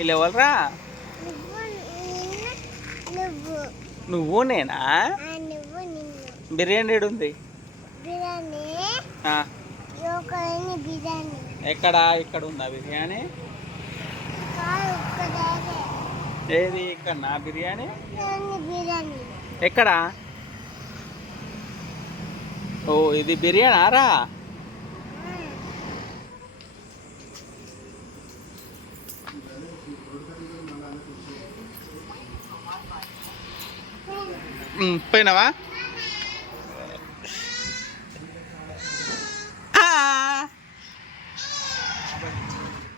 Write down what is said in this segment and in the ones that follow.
ఇలా ఎవరురా నువ్వు నేనా? బిర్యానీ ఏడుంది? ఎక్కడ? ఇక్కడ ఉందా బిర్యానీ ఏది? ఇక్కడ నా బిర్యానీ? ఎక్కడా? ఓ ఇది బిర్యానీ? ఆరా పోయినావా?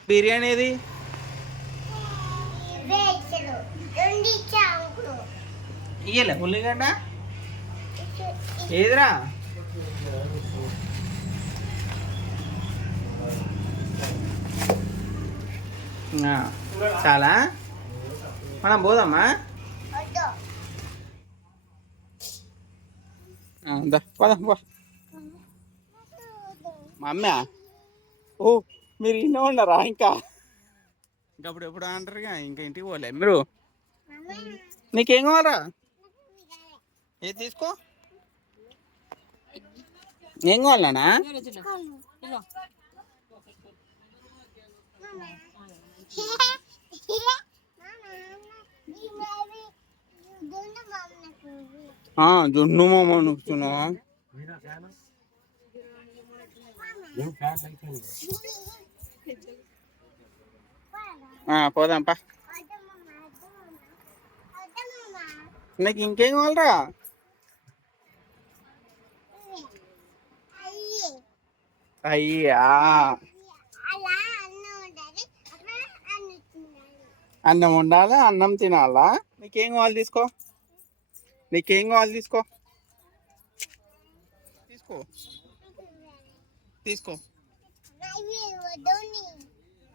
బిర్యానీ ఏది? ఇయ్యలే ఉల్లిగడ్డ? ఏదిరా? చాలా? మనం పోదామా వద్దు ఆ, దా, పోదాం పో మా అమ్మ? ఓ మీరు ఇన్న ఉన్నారా ఇంకా? ఇంకా అప్పుడు ఎప్పుడు అంటారుగా ఇంకా ఇంటికి పోలే. మీరు? నీకేం కావాలరా? ఏది తీసుకో? ఏం కావాలనా జున్ను మామ నొక్కుతున్నావా? ఆ, పోదాంపా నీకు ఇంకేం కావాలరా? అయ్యా. అన్నం ఉండాలి? అన్నం అన్నం తినాలా? నీకేం కావాలి తీసుకో. నీకేం కావాలి తీసుకో తీసుకో తీసుకో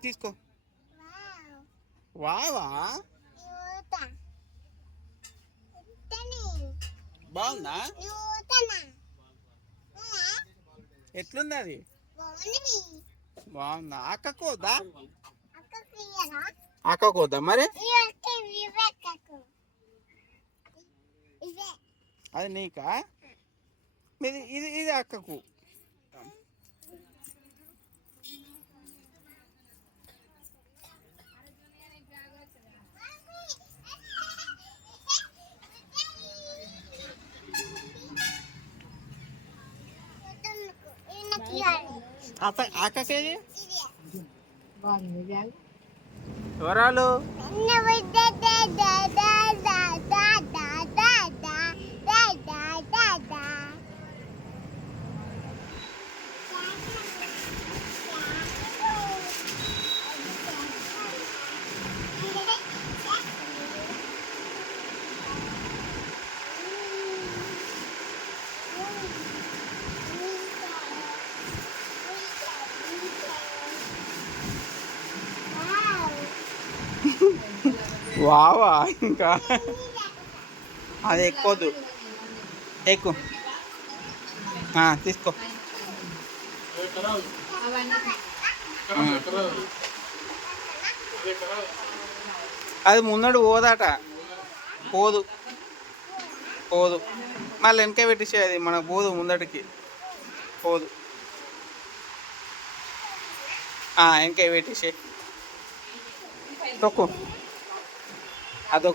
తీసుకో వావ్ బాగుందా? యూతనా ఎట్లుంది అది? బాగుంది? అక్కకు వద్దా అక్కకు వద్దా మరి? అది నీకా మీది ఇది ఇది అక్కకు ఆకకేది ఎవరాలు వావా ఇంకా? అది ఎక్కువద్దు ఎక్కువ తీసుకో. అది ముందడు పోదాట. పోదు. పోదు. మళ్ళీ వెనక పెట్టేసే అది మన పోదు ముందటికి. పోదు. వెనక పెట్టేసే తొక్కు. అది